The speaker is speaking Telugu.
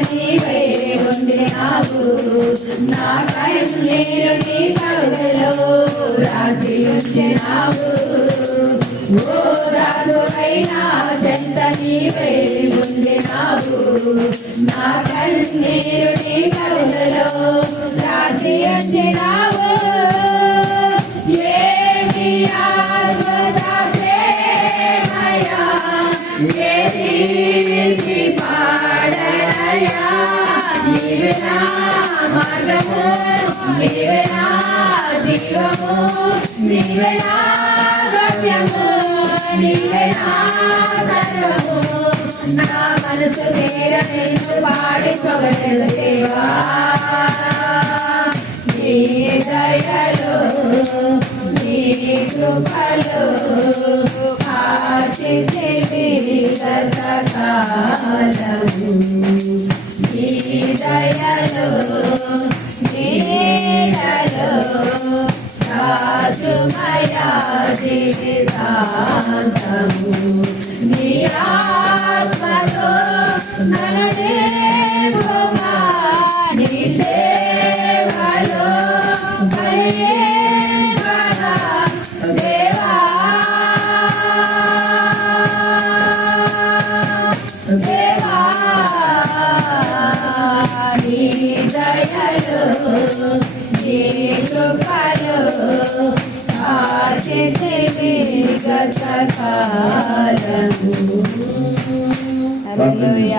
నీవే ఉండినావు నా కన్నీరు నీ కరుణలో రాసి ఉంచినావు ఓ రాజువైనా చెంత నీవే ఉండినావు నా కన్నీరు నీ కరుణలో రాసి ఉంచినావు ఏమి ఏది పాడనయా నీవే నా మార్గము నీవే నా జీవము నీవే నా గమ్యము నీవే నా సర్వము నా మనసు నేర నేను పాడి పొగడెలు దేవా నీ దయలో నీ కృపలో గతకాలము నీ దయలో నీ నీడలో రాజుమయా జీవితాంతము నీ ఆత్మతో నన్ను నింపుమా నీ సేవలో కలిగేనా దేవా దేవా నీ దయలో నీ కృపలో ఆశితివి గతకాలము. హల్లెలూయా.